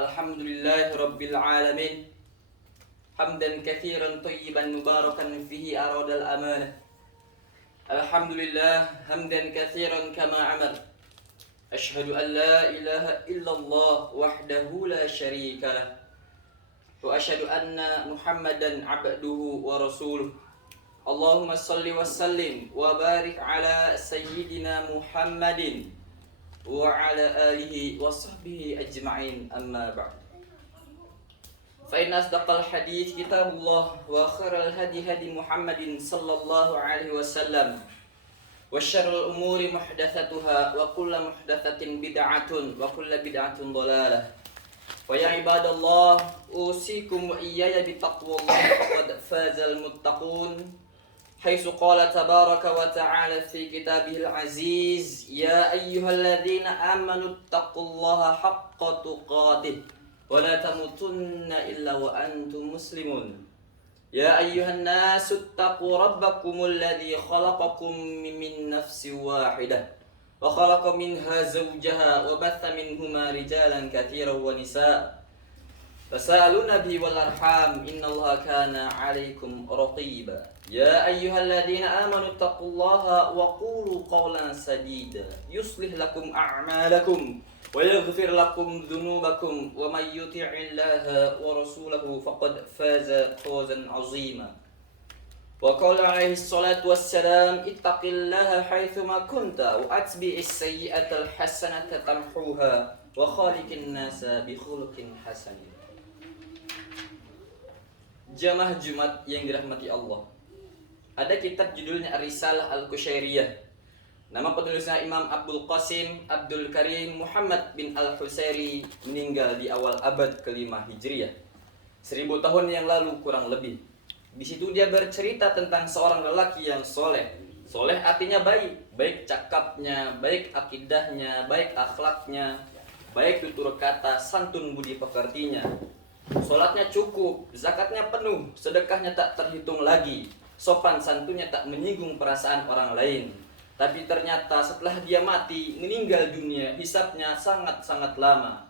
Alhamdulillahi Rabbil Alamin. Hamdan kathiran tayyiban mubarakan fihi aradal amanah. Alhamdulillah hamdan kathiran kama amar. Ashhadu an la ilaha illallah wahdahu la syarika lah. Wa ashhadu anna Muhammadan abduhu wa rasuluh. Allahumma salli wa sallim wa barik ala sayyidina Muhammadin wa ala alihi wa sahbihi ajma'in, amma ba'd. Fa inna asdaqal hadits kitabullah wa khairal hadi hadi Muhammadin sallallahu alaihi wasallam wa syarrul umuri muhdatsatuha wa kullu muhdatsatin bid'atun wa kullu bid'atin dhalalah. Wa ya ibadallah, usikum wa iyaya bitaqwallah faqad fazal muttaqun. حيث قال تبارك وتعالى في كتابه العزيز يا أيها الذين آمنوا اتقوا الله حق تقاته ولا تموتن إلا وأنتم مسلمون يا أيها الناس اتقوا ربكم الذي خلقكم من نفس واحدة وخلق منها زوجها وبث منهما رجالا كثيرا ونساء فسألوا به والأرحام إن الله كان عليكم رقيبا يا أيها الذين آمنوا اتقوا الله وقولوا قولا سديدا يصلح لكم أعمالكم ويغفر لكم ذنوبكم ومن يطع الله ورسوله فقد فاز فوزا عظيما وقال عليه الصلاة والسلام اتق الله حيثما كنت وأتبع السيئة الحسنة تمحوها وخالق الناس بخلق حسن. Jamaah Jumat yang dirahmati Allah, ada kitab judulnya Ar-Risalah Al-Qushairiyah. Nama penulisnya Imam Abdul Qasim Abdul Karim Muhammad bin Al-Husairi, meninggal di awal abad ke-5 Hijriah, 1000 tahun yang lalu kurang lebih. Di situ dia bercerita tentang seorang lelaki yang soleh. Soleh artinya baik, baik cakapnya, baik akidahnya, baik akhlaknya, baik tutur kata, santun budi pekertinya. Sholatnya cukup, zakatnya penuh, sedekahnya tak terhitung lagi, sopan santunnya tak menyinggung perasaan orang lain. Tapi ternyata setelah dia mati, meninggal dunia, hisabnya sangat-sangat lama.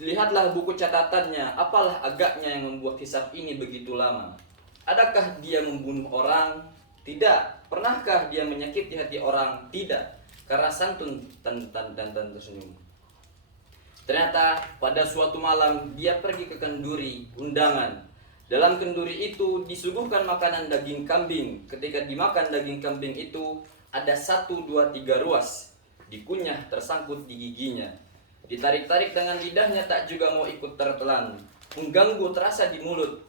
Dilihatlah buku catatannya, apalah agaknya yang membuat hisab ini begitu lama. Adakah dia membunuh orang? Tidak. Pernahkah dia menyakiti hati orang? Tidak. Karena santun dan tersenyum. Ternyata pada suatu malam dia pergi ke kenduri undangan. Dalam kenduri itu disuguhkan makanan daging kambing. Ketika dimakan daging kambing itu ada 1, 2, 3 ruas. Dikunyah tersangkut di giginya. Ditarik-tarik dengan lidahnya tak juga mau ikut tertelan. Mengganggu terasa di mulut.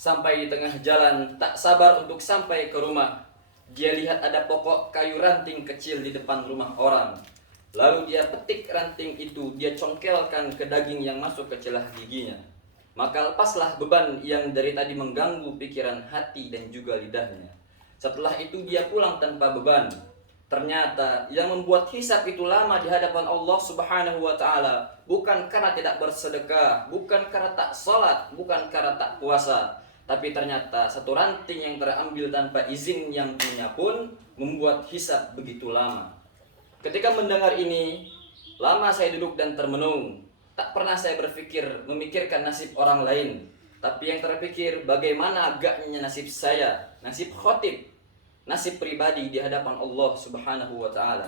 Sampai di tengah jalan tak sabar untuk sampai ke rumah. Dia lihat ada pokok kayu ranting kecil di depan rumah orang. Lalu dia petik ranting itu, dia congkelkan ke daging yang masuk ke celah giginya. Maka lepaslah beban yang dari tadi mengganggu pikiran, hati dan juga lidahnya. Setelah itu dia pulang tanpa beban. Ternyata yang membuat hisab itu lama di hadapan Allah Subhanahu wa taala bukan karena tidak bersedekah, bukan karena tak salat, bukan karena tak puasa, tapi ternyata satu ranting yang terambil tanpa izin yang punya pun membuat hisab begitu lama. Ketika mendengar ini, lama saya duduk dan termenung. Tak pernah saya memikirkan nasib orang lain. Tapi yang terpikir bagaimana agaknya nasib saya, nasib khotib, nasib pribadi di hadapan Allah Subhanahu wa ta'ala.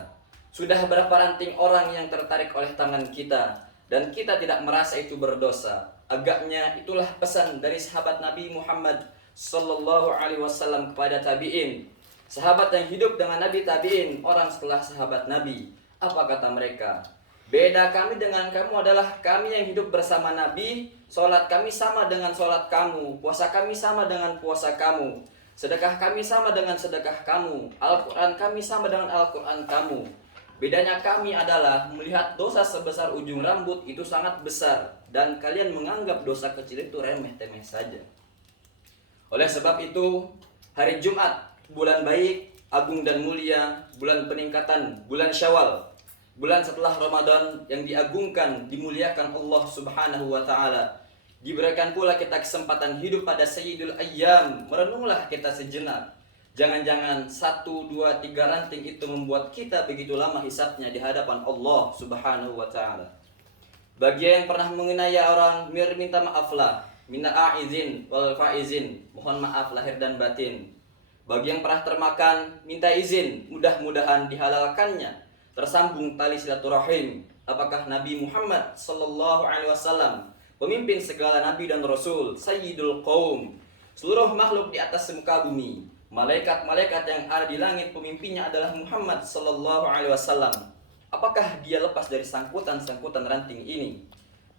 Sudah berapa ranting orang yang tertarik oleh tangan kita, dan kita tidak merasa itu berdosa. Agaknya itulah pesan dari sahabat Nabi Muhammad sallallahu alaihi wasallam kepada tabi'in. Sahabat yang hidup dengan Nabi tabi'in, orang setelah sahabat Nabi. Apa kata mereka? Beda kami dengan kamu adalah kami yang hidup bersama Nabi, sholat kami sama dengan sholat kamu, puasa kami sama dengan puasa kamu, sedekah kami sama dengan sedekah kamu, Al-Quran kami sama dengan Al-Quran kamu. Bedanya kami adalah melihat dosa sebesar ujung rambut itu sangat besar, dan kalian menganggap dosa kecil itu remeh-temeh saja. Oleh sebab itu, hari Jumat, bulan baik, agung dan mulia, bulan peningkatan, bulan Syawal, bulan setelah Ramadan yang diagungkan, dimuliakan Allah Subhanahu wa ta'ala. Diberikan pula kita kesempatan hidup pada Sayyidul Ayyam. Merenunglah kita sejenak. Jangan-jangan 1, 2, 3 ranting itu membuat kita begitu lama hisabnya di hadapan Allah Subhanahu wa ta'ala. Bagi yang pernah menganiaya orang, minta maaflah. Minal a'izin wal faizin. Mohon maaf lahir dan batin. Bagi yang pernah termakan, minta izin. Mudah-mudahan dihalalkannya. Tersambung tali silaturahim. Apakah Nabi Muhammad sallallahu alaihi wasallam, pemimpin segala nabi dan rasul, sayyidul qaum, seluruh makhluk di atas muka bumi, malaikat-malaikat yang ada di langit, pemimpinnya adalah Muhammad sallallahu alaihi wasallam. Apakah dia lepas dari sangkutan-sangkutan ranting ini?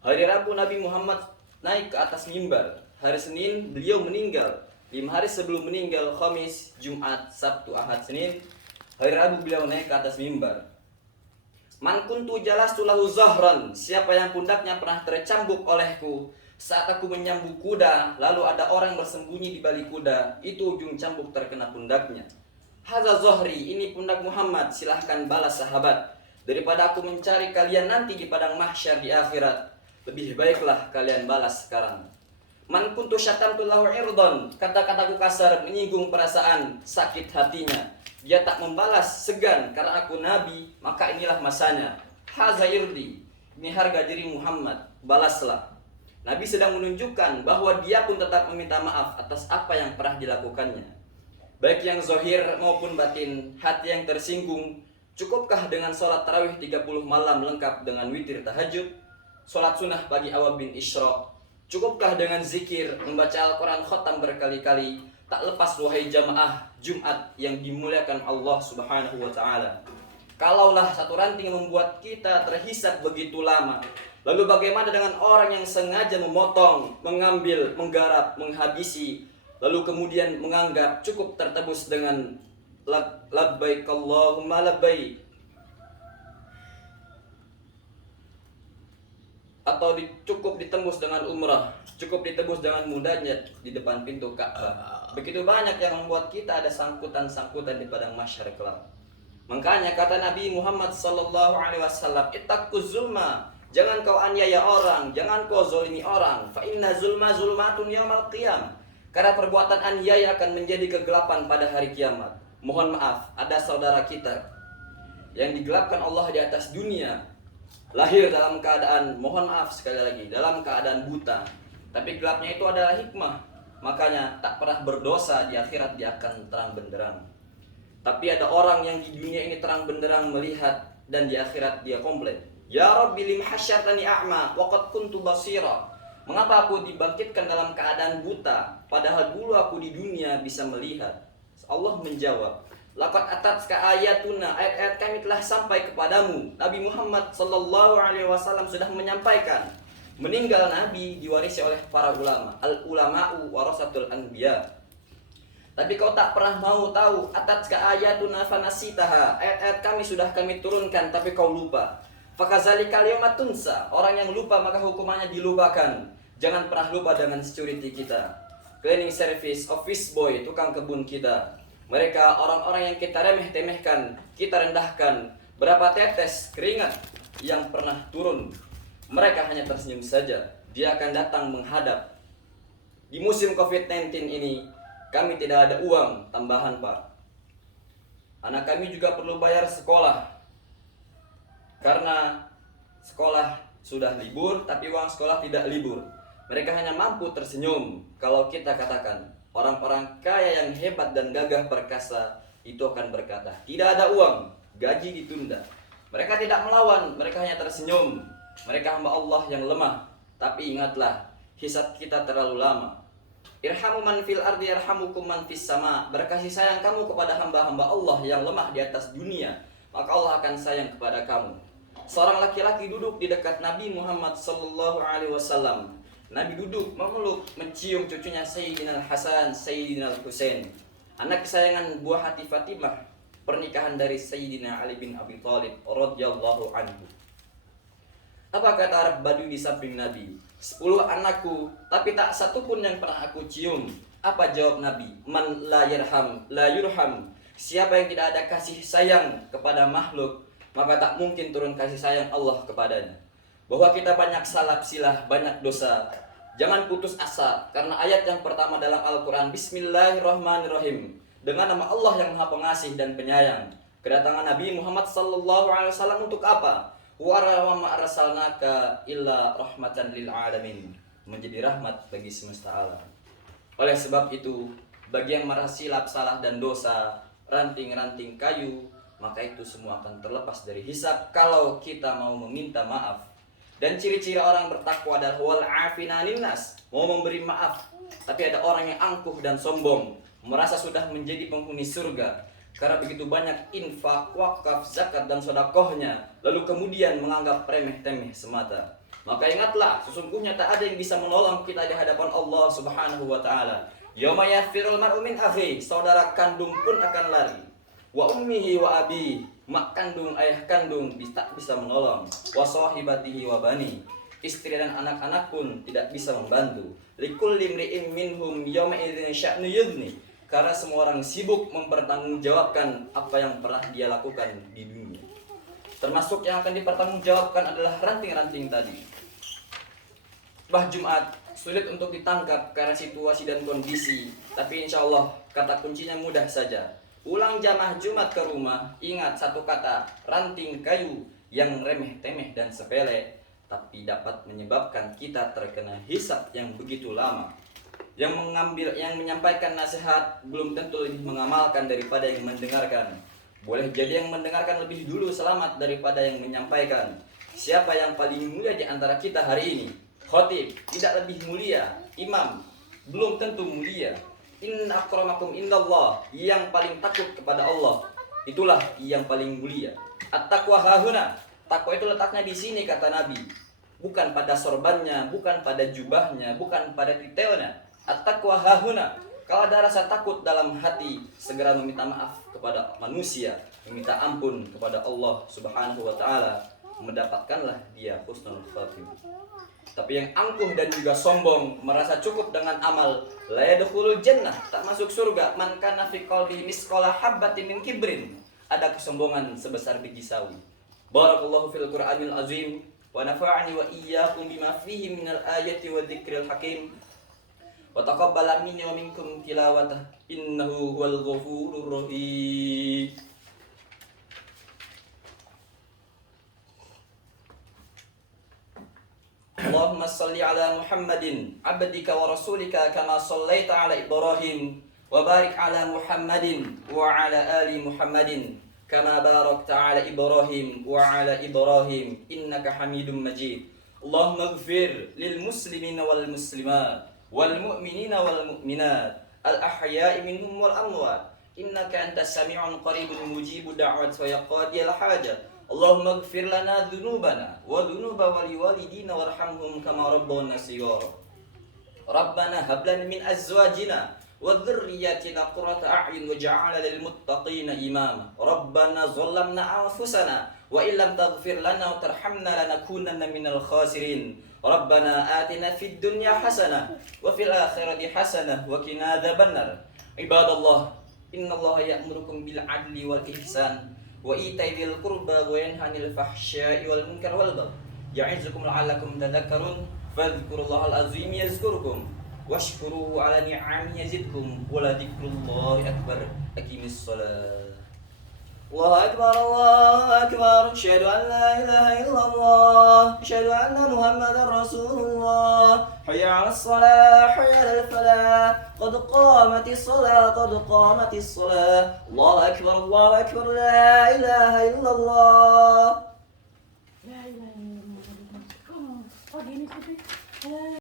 Hari Rabu Nabi Muhammad naik ke atas mimbar. Hari Senin beliau meninggal. 5 hari sebelum meninggal, Khamis, Jumat, Sabtu, Ahad, Senin. Hari Rabu beliau naik ke atas mimbar. Man kuntu jalastu lahu zahran, siapa yang pundaknya pernah tercambuk olehku saat aku menyambut kuda, lalu ada orang bersembunyi di balik kuda, itu ujung cambuk terkena pundaknya. Hadza zahri, ini pundak Muhammad, silahkan balas sahabat. Daripada aku mencari kalian nanti di padang mahsyar di akhirat, lebih baiklah kalian balas sekarang. Man kuntu syatamtu lahu irdon, kata-kataku kasar menyinggung perasaan, sakit hatinya. Dia tak membalas, segan karena aku nabi, maka inilah masanya. Hadza irdi, ini harga diri Muhammad, balaslah. Nabi sedang menunjukkan bahwa dia pun tetap meminta maaf atas apa yang pernah dilakukannya. Baik yang zahir maupun batin, hati yang tersinggung. Cukupkah dengan sholat tarawih 30 malam lengkap dengan witir tahajud? Sholat sunnah pagi awal bin isyraq? Cukupkah dengan zikir, membaca Al-Quran khatam berkali-kali? Tak lepas wahai jamaah Jumat yang dimuliakan Allah subhanahu wa ta'ala. Kalaulah satu ranting membuat kita terhisap begitu lama, lalu bagaimana dengan orang yang sengaja memotong, mengambil, menggarap, menghabisi, lalu kemudian menganggap cukup tertebus dengan labbaik Allahumma labbaik, atau cukup ditembus dengan umrah, cukup ditebus dengan mudahnya di depan pintu Ka'bah. Begitu banyak yang membuat kita ada sangkutan-sangkutan di padang mahsyar kelak. Makanya kata Nabi Muhammad sallallahu alaihi wasallam, ittaquz zulma, jangan kau aniaya orang, jangan kau zalimi orang, fa inna zulma zulmatun yaumil qiyamah. Karena perbuatan aniaya akan menjadi kegelapan pada hari kiamat. Mohon maaf, ada saudara kita yang digelapkan Allah di atas dunia, lahir dalam keadaan, mohon maaf sekali lagi, dalam keadaan buta. Tapi gelapnya itu adalah hikmah. Makanya tak pernah berdosa, di akhirat dia akan terang benderang. Tapi ada orang yang di dunia ini terang benderang melihat, dan di akhirat dia komplain. Ya Rabbi lim hasyartani a'ma wa qad kuntu basira. Mengapa aku dibangkitkan dalam keadaan buta, padahal dulu aku di dunia bisa melihat? Allah menjawab, laqad atatka ayatuna, ayat-ayat kami telah sampai kepadamu. Nabi Muhammad sallallahu alaihi wasallam sudah menyampaikan. Meninggal Nabi diwarisi oleh para ulama. Al-ulama'u warasatul anbiya. Tapi kau tak pernah mau tahu. Atatka ayatuna fanasitaha, ayat-ayat kami sudah kami turunkan tapi kau lupa. Fakazalikal yawma tunsa, orang yang lupa maka hukumannya dilupakan. Jangan pernah lupa dengan security kita, cleaning service, office boy, tukang kebun kita. Mereka orang-orang yang kita remeh-temehkan, kita rendahkan. Berapa tetes keringat yang pernah turun, mereka hanya tersenyum saja. Dia akan datang menghadap. Di musim COVID-19 ini, kami tidak ada uang tambahan, Pak. Anak kami juga perlu bayar sekolah. Karena sekolah sudah libur, tapi uang sekolah tidak libur. Mereka hanya mampu tersenyum kalau kita katakan, orang-orang kaya yang hebat dan gagah perkasa itu akan berkata, tidak ada uang, gaji ditunda. Mereka tidak melawan, mereka hanya tersenyum. Mereka hamba Allah yang lemah. Tapi ingatlah, hisab kita terlalu lama. Irhamu man fil ardi yarhamukum man fis sama. Berkasih sayang kamu kepada hamba-hamba Allah yang lemah di atas dunia, maka Allah akan sayang kepada kamu. Seorang laki-laki duduk di dekat Nabi Muhammad sallallahu alaihi wasallam. Nabi duduk memeluk, mencium cucunya Sayyidina Hasan, Sayyidina Husain, anak kesayangan buah hati Fatimah, pernikahan dari Sayyidina Ali bin Abi Thalib radhiyallahu anhu. Apa kata Arab Badui di samping Nabi? 10 anakku, tapi tak satu pun yang pernah aku cium. Apa jawab Nabi? Man la yarham, la yurham. Siapa yang tidak ada kasih sayang kepada makhluk, maka tak mungkin turun kasih sayang Allah kepadanya. Bahwa kita banyak salah silah, banyak dosa. Jangan putus asa, karena ayat yang pertama dalam Al-Quran, Bismillahirrahmanirrahim. Dengan nama Allah yang Maha Pengasih dan Penyayang. Kedatangan Nabi Muhammad sallallahu alaihi wasallam untuk apa? wa ma arsalnaka illa rahmatan lil alamin, menjadi rahmat bagi semesta alam. Oleh sebab itu, bagi yang merasa silap, salah dan dosa, ranting-ranting kayu, maka itu semua akan terlepas dari hisab kalau kita mau meminta maaf. Dan ciri-ciri orang bertakwa adalah wal afina linnas, mau memberi maaf. Tapi ada orang yang angkuh dan sombong, merasa sudah menjadi penghuni surga karena begitu banyak infak, wakaf, zakat dan sedekahnya, lalu kemudian menganggap remeh-temeh semata. Maka ingatlah, sesungguhnya tak ada yang bisa menolong kita di hadapan Allah Subhanahu wa taala. Yauma yafirul mar'u min akhi, saudara kandung pun akan lari. Wa ummihi wa abi, mak kandung, ayah kandung tak bisa menolong. Wa sahibatihi wa bani, istri dan anak-anak pun tidak bisa membantu. Likulli imri'in minhum yawma idzin sya'nu yughni, karena semua orang sibuk mempertanggungjawabkan apa yang pernah dia lakukan di dunia. Termasuk yang akan dipertanggungjawabkan adalah ranting-ranting tadi. Bah Jumat sulit untuk ditangkap karena situasi dan kondisi, tapi insya Allah kata kuncinya mudah saja. Ulang jamaah Jumat ke rumah, ingat satu kata, ranting kayu yang remeh-temeh dan sepele, tapi dapat menyebabkan kita terkena hisab yang begitu lama. Yang menyampaikan nasihat belum tentu lebih mengamalkan daripada yang mendengarkan. Boleh jadi yang mendengarkan lebih dulu selamat daripada yang menyampaikan. Siapa yang paling mulia di antara kita hari ini? Khotib tidak lebih mulia, imam belum tentu mulia. Inna akramakum indallah, yang paling takut kepada Allah itulah yang paling mulia. At-taqwa hahuna, takwa itu letaknya di sini kata Nabi, bukan pada sorbannya, bukan pada jubahnya, bukan pada detailnya. At-taqwa hahuna, kalau ada rasa takut dalam hati, segera meminta maaf kepada manusia, meminta ampun kepada Allah Subhanahu wa taala, mendapatkanlah dia husnul khatimah. Tapi yang angkuh dan juga sombong, merasa cukup dengan amal, la yadkhulul jannah, tak masuk surga, man kana fi qalbi misqala habbatin min kibrin, ada kesombongan sebesar biji sawi. Barakallahu fil Qur'anil azim wa nafa'ani wa iyyakum bima fihi minal ayati wa dzikril hakim. Wa taqabbala minni wa minkum tilawatah, innahu huwal ghafurur rahim. Allahumma salli ala Muhammadin abdika wa rasulika kama sallaita ala Ibrahim wa barik ala Muhammadin wa ala ali Muhammadin kama barakta ala Ibrahim wa ala Ibrahim innaka Hamidum Majid. Allahumma ighfir lil muslimina wal muslimat wal mu'minina wal mu'minat al ahya'i minhum wal amwat innaka antas sami'un qaribun mujibu da'wat wa yaqadiyal hajat. Allahumma ighfir lana dhunubana wa dhunuba waliwalidina warhamhum kama rabbawna shighara. Rabbana hab lana min azwajina wa dhurriyyatina qurrata a'yun waj'alna lil muttaqina imama. Rabbana zalamna anfusana wa illam taghfir lana wa tarhamna lanakunanna minal khasirin. Rabbana atina fid dunya hasanah wa fil akhirati hasanah wa qina adzabannar. Ibadallah, innallaha ya'murukum bil adli wal ihsan wa ita'i dzil qurba wa yanha 'anil fahsya'i wal munkar wal baghi ya'izukum la'allakum tadhakkarun. Fadhkurullahal azim yazkurkum washkuruhu 'ala ni'amihi yazidkum wa la dzikrullahi akbar. Aqimis shalah. Allahu akbar, Allahu akbar, asyhadu an la ilaha illallah, asyhadu anna Muhammadar Rasulullah. Hayya 'alas shalah, hayya 'alal falah, qad qamatis shalah, qad qamatis shalah. Allahu akbar, Allahu akbar, la ilaha illallah. La ilaha illallah. Oh, gini sih.